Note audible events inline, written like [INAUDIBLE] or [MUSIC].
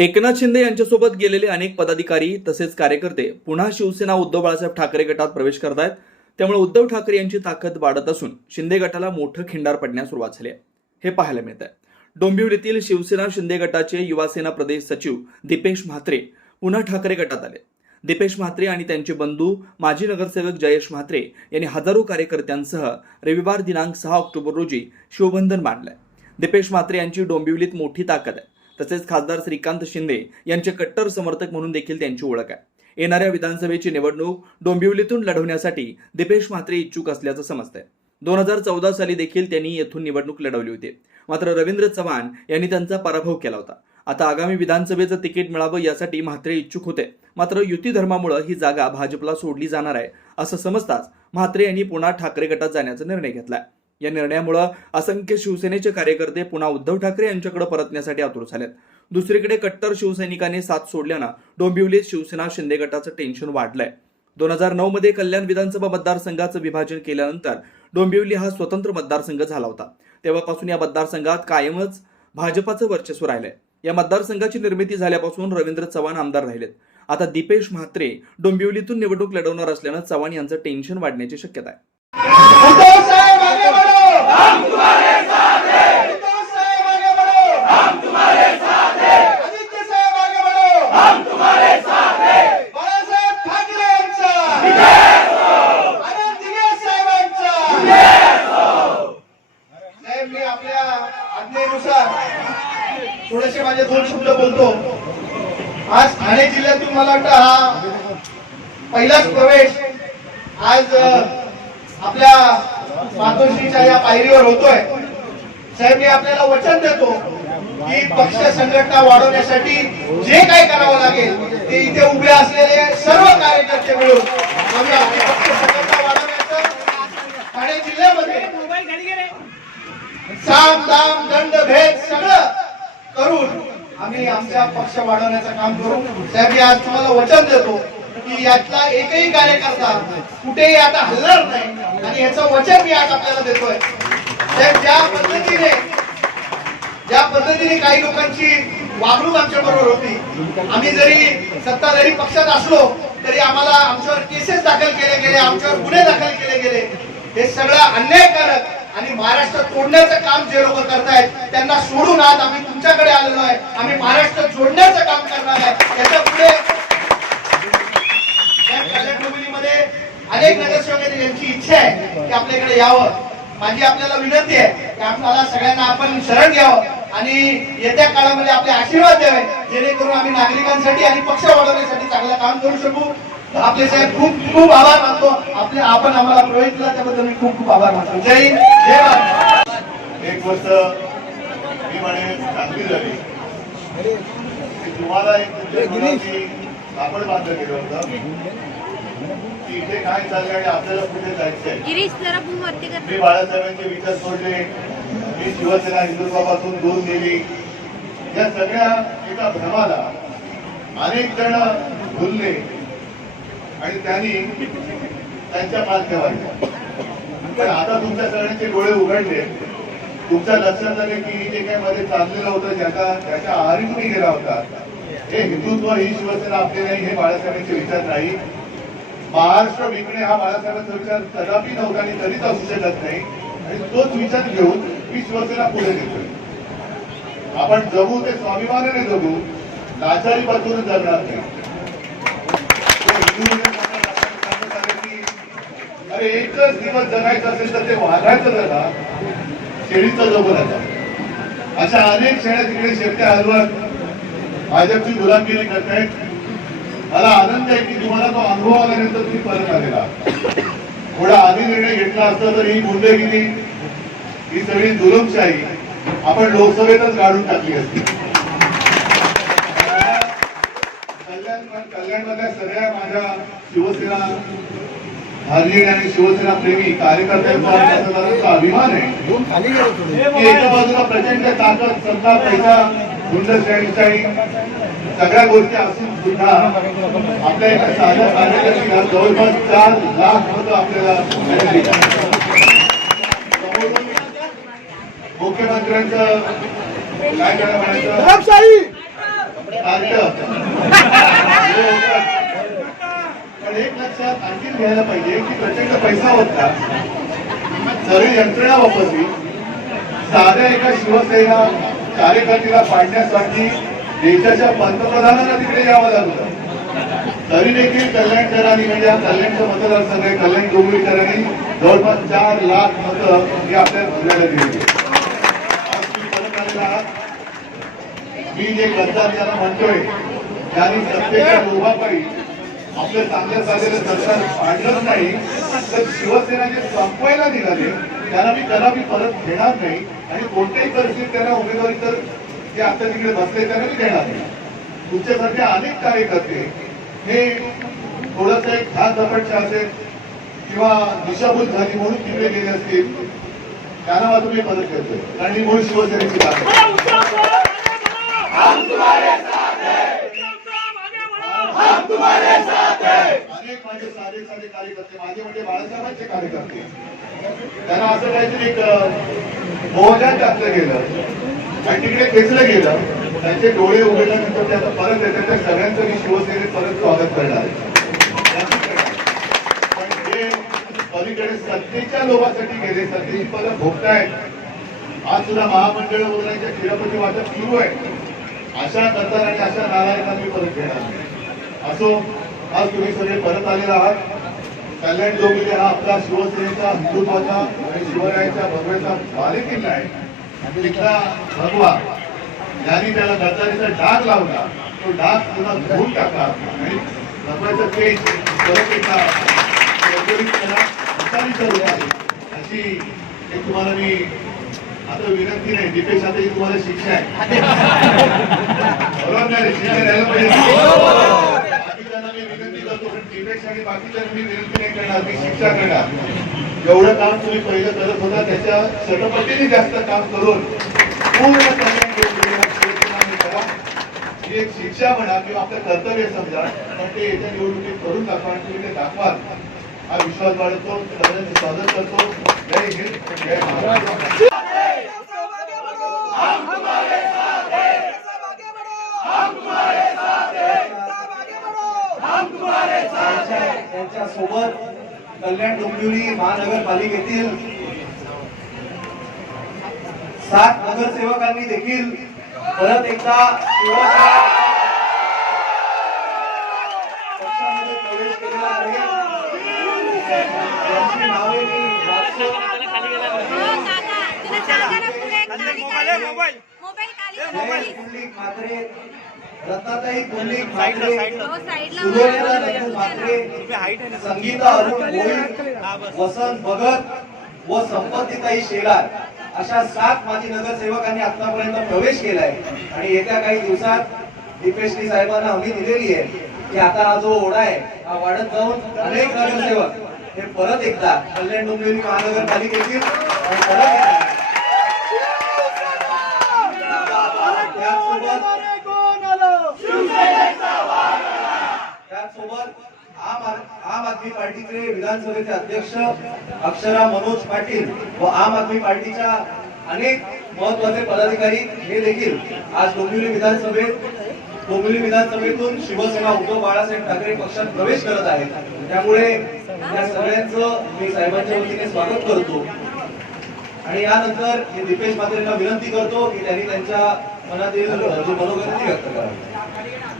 एकनाथ शिंदे यांच्यासोबत गेलेले अनेक पदाधिकारी तसेच कार्यकर्ते पुन्हा शिवसेना उद्धव बाळासाहेब ठाकरे गटात प्रवेश करत आहेत त्यामुळे उद्धव ठाकरे यांची ताकद वाढत असून शिंदे गटाला मोठं खिंडार पडण्यास सुरुवात झाली आहे. हे पाहायला मिळत आहे डोंबिवलीतील शिवसेना शिंदे गटाचे युवासेना प्रदेश सचिव दीपेश म्हात्रे पुन्हा ठाकरे गटात आले. दीपेश म्हात्रे आणि त्यांचे बंधू माजी नगरसेवक जयेश म्हात्रे यांनी हजारो कार्यकर्त्यांसह रविवार दिनांक सहा ऑक्टोबर रोजी शिवबंधन बांधलंय दीपेश म्हात्रे यांची डोंबिवलीत मोठी ताकद आहे. तसेच खासदार श्रीकांत शिंदे यांचे कट्टर समर्थक म्हणून देखील त्यांची ओळख आहे. येणाऱ्या विधानसभेची निवडणूक डोंबिवलीतून लढवण्यासाठी दिपेश म्हात्रे इच्छुक असल्याचं समजतंय. दोन हजार चौदा साली देखील त्यांनी येथून निवडणूक लढवली होती. मात्र रवींद्र चव्हाण यांनी त्यांचा पराभव केला होता. आता आगामी विधानसभेचं तिकीट मिळावं यासाठी म्हात्रे इच्छुक होते. मात्र युती धर्मामुळे ही जागा भाजपला सोडली जाणार आहे असं समजताच म्हात्रे यांनी पुन्हा ठाकरे गटात जाण्याचा निर्णय घेतलाय. या निर्णयामुळे असंख्य शिवसेनेचे कार्यकर्ते पुन्हा उद्धव ठाकरे यांच्याकडे परतण्यासाठी आतुर झालेत. दुसरीकडे कट्टर शिवसैनिकांनी साथ सोडल्यानं डोंबिवलीत शिवसेना शिंदे गटाचं टेन्शन वाढलंय. दोन हजार नऊ मध्ये कल्याण विधानसभा मतदारसंघाचं विभाजन केल्यानंतर डोंबिवली हा स्वतंत्र मतदारसंघ झाला होता. तेव्हापासून या मतदारसंघात कायमच भाजपाचं वर्चस्व राहिलंय. या मतदारसंघाची निर्मिती झाल्यापासून रवींद्र चव्हाण आमदार राहिलेत. आता दीपेश म्हात्रे डोंबिवलीतून निवडणूक लढवणार असल्यानं चव्हाण यांचं टेन्शन वाढण्याची शक्यता आहे उद्धव साहेब आगे बढ़ो हम तुम्हारे साथ हैं उद्धव साहेब आगे बढ़ो हम तुम्हारे साथ हैं आदित्य साहेब आगे बढ़ो हम तुम्हारे साथ हैं बाळासाहेब ठाकरे यांचा विजय असो आनंद दिघे साहेबांचा विजय असो साहेब मी आपल्या घटनेनुसार थोडेसे माझे दोन शब्द बोलतो. आज ठाणे जिल्ह्यातून मला वाटतं हा पहिलाच प्रवेश आज आपल्या मातोश्रीच्या या पायरीवर होतोय. साहेब मी आपल्याला वचन देतो की पक्ष संघटना वाढवण्यासाठी जे काही करावं लागेल ते इथे उभे असलेले सर्व कार्यकर्ते मिळून आम्ही आपली पक्ष संघटना वाढवण्याचं ठाणे जिल्ह्यामध्ये साम दाम दंड भेद सगळं करून आम्ही आमचा पक्ष वाढवण्याचं काम करू. साहेब आज तुम्हाला वचन देतो की यातला एकही कार्यकर्ता कुठेही आता हलणार नाही आणि याचं वचन मी आज आपल्याला देतोय. साहेब ज्या पद्धतीने ज्या पद्धतीने काही लोकांची वागणूक आमच्या बरोबर होती आम्ही जरी सत्ताधारी पक्षात असलो तरी आम्हाला आमच्यावर केसेस दाखल केले गेले आमच्यावर गुन्हे दाखल केले गेले. हे सगळं अन्यायकारक आणि महाराष्ट्र तोडण्याचं काम जे लोक करतायत त्यांना सोडून आज आम्ही तुमच्याकडे आलेलो आहे. आम्ही महाराष्ट्र जोडण्याचं काम करणार आहे. त्याच्या पुढे अनेक नगरसेवक यांची इच्छा आहे की आपल्याकडे यावं माझी आपल्याला विनंती आहे की आपल्याला सगळ्यांना आपण शरण घ्यावं आणि येत्या काळामध्ये आपले आशीर्वाद द्यावे जेणेकरून आम्ही नागरिकांसाठी आणि पक्ष वाढवण्यासाठी चांगलं काम करू शकू. आपले साहेब खूप खूप आभार मानतो. आपले आपण आम्हाला प्रवेश दिला त्याबद्दल मी खूप खूप आभार मानतो. जय हिंद जय भारत. एक गोष्ट मी म्हणे चांगली झाली. तुम्हाला एक कापड बांधलं गेलं होतं. की इथे काय चाललंय आणि आपल्याला कुठे जायचंय मी बाळासाहेबांचे विचार सोडले. मी शिवसेना हिंदुत्वापासून दूर गेली. या सगळ्या एका भ्रमाला अनेक जण भुलले. आणि त्यांनी त्यांच्या पालख्या वाढल्या पण आता तुमच्या सगळ्यांचे डोळे उघडले. तुमच्या लक्षात आले की जे काही मध्ये चाललेलं होतं ज्याचा त्याच्या आहारी तुम्ही गेला होता? हे हिंदुत्व ही शिवसेना आपले नाही हे बाळासाहेबांचे विचार नाही. महाराष्ट्र विकणे हा बाळासाहेबांचा विचार कदापि नव्हता आणि तरीच असू शकत नाही. आणि तोच विचार घेऊन मी शिवसेना पुढे नेतोय. आपण जगू ते स्वाभिमानाने जगू लाचारी पद्धतीने जगणार नाही ते हिंदू म्हणजे लोकांना सांगत आले की, अरे एकच दिवस जगायचं असेल तर ते वाघायचं जगा शेळीचं जगू आता अशा अनेक शेळ्या तिकडे शेपट्या हलवत भाजपची गुलामगिरी करतायत. मला आनंद आहे की तुम्हाला तो अनुभव आल्यानंतर तुम्ही परत आलेला. थोडा आधी निर्णय घेतला असता तर ही गुंडगिरी ही सगळी जुलमशाही आपण लोकसभेतच काढून टाकली असती कल्याण कल्याणमधल्या सगळ्या माझ्या शिवसेना धार्मिक आणि शिवसेना प्रेमी कार्यकर्त्यांचा अभिमान आहे. की एका बाजूला प्रचंड ताकद सत्ता पैसा गुंडशाहीशाही सगळ्या गोष्टी असून सुद्धा आपल्या एका साध्या कार्यकर्त्याला जवळपास चार लाख मतं आपल्याला मुख्यमंत्र्यांचं काय करा म्हणायचं पण एक लक्षात आणखी घ्यायला पाहिजे की प्रचंड पैसा होता. सगळी यंत्रणा वापरली साध्या एका शिवसेना कार्यकर्तीला पाडण्यासाठी देशाच्या पंतप्रधानांना तिकडे यावं लागलं. तरी देखील कल्याणकरांनी म्हणजे या कल्याणच्या मतदारसंघ कल्याण डोंगरीकरांनी जवळपास चार लाख मतं ही आपल्या दिलेली मी जे गद्दार ज्याला म्हणतोय त्यांनी सत्तेच्या लोभापायी आपलं चांगल्या झालेलं सरकार पाडलंच नाही तर शिवसेना जे संपवायला निघाले त्यांना मी कदापि परत घेणार नाही आणि कोणत्याही परिस्थितीत त्यांना उमेदवारी तर जे आता तिकडे बसले त्यांना मी देणार नाही. तुमच्यासारखे अनेक कार्यकर्ते हे थोडस एक खास झपटचे असेल किंवा दिशाभूल झाली म्हणून तिकडे गेले असतील त्यांना मात्र मी परत करतोय. कारण ही मूळ शिवसेनेची ताकद आहे. अनेक माझे साधे साधे कार्यकर्ते माझे म्हणजे बाळासाहेबांचे कार्यकर्ते त्यांना असं काहीतरी एक मोहजात टाकलं गेलं. आणि तिकडे खेचलं गेलं. त्यांचे डोळे उघडल्यानंतर ते आता परत येतात. त्या सगळ्यांचं मी शिवसेनेत परत स्वागत करणार पण हे पलीकडे सत्तेच्या लोभासाठी गेले. सत्तेची परत भोगतायत. आज सुद्धा महामंडळ वगैरेच्या क्रीडापती वाटप सुरू आहे. अशा करतात आणि अशा नारायणांना मी परत घेणार असो आज तुम्ही सगळे परत आलेला आहात. कल्याण डोंबिवली हा आपला शिवसेनेचा हिंदुत्वाचा आणि शिवरायाच्या भगव्याचा बालेकिल्ला आहे. आणि तिथला भगवा ज्यांनी त्याला गद्दारीचा डाग लावला तो डाग पुन्हा धुवून टाका आणि भगवाचं तेज परत एकदा आहे. अशी एक तुम्हाला मी आता विनंती नाही दीपेश आता ही तुम्हाला शिक्षा आहे. [LAUGHS] बरोबर नाही शिक्षा द्यायला पाहिजे. विनंती करतो आणि मी विनंती नाही करणार मी शिक्षा करणार. एवढं काम तुम्ही पहिलं करत होता त्याच्या सटपटीने जास्त काम करून पूर्ण कल्याण करा. ही एक शिक्षा म्हणा किंवा आपलं कर्तव्य समजा पण ते येत्या निवडणुकीत करून दाखवा आणि तुम्ही ते दाखवाल. हा विश्वास बाळगतो स्वागत करतो. जय हिंद. सोबत कल्याण डोंबिवली महानगरपालिकेतील सात नगरसेवकांनी देखील परत एकदा पक्षामध्ये प्रवेश केलेला आहे. त्यांची नावे मी वाचतो. जयेश पुंडलिक म्हात्रे. रत्नाताई सुलोचना नंदू म्हात्रे संगीता अरुण वसंत भगत व संपत्तीताई शेलार अशा सात माजी नगरसेवकांनी आतापर्यंत प्रवेश केलाय. आणि येत्या काही दिवसात दीपेशनी साहेबांना हमी दिलेली आहे. की आता हा जो ओढा आहे हा वाढत जाऊन अनेक नगरसेवक हे परत एकदा कल्याण डोंबिवली महानगरपालिकेतील आणि परत एकदा त्याचसोबत त्याचसोबत आम आ- आम आदमी पार्टीचे विधानसभेचे अध्यक्ष अक्षरा मनोज पाटील व आम आदमी पार्टीच्या अनेक महत्त्वाचे पदाधिकारी हे देखील आज डोंबिवली विधानसभेत डोंबिवली विधानसभेतून शिवसेना उद्धव बाळासाहेब ठाकरे पक्षात प्रवेश करत आहेत. त्यामुळे या सगळ्यांचं मी साहेबांच्या वतीने स्वागत करतो. आणि यानंतर मी दीपेश म्हात्रेंना विनंती करतो की त्यांनी त्यांच्या मनातील जी मनोगती व्यक्त करावी.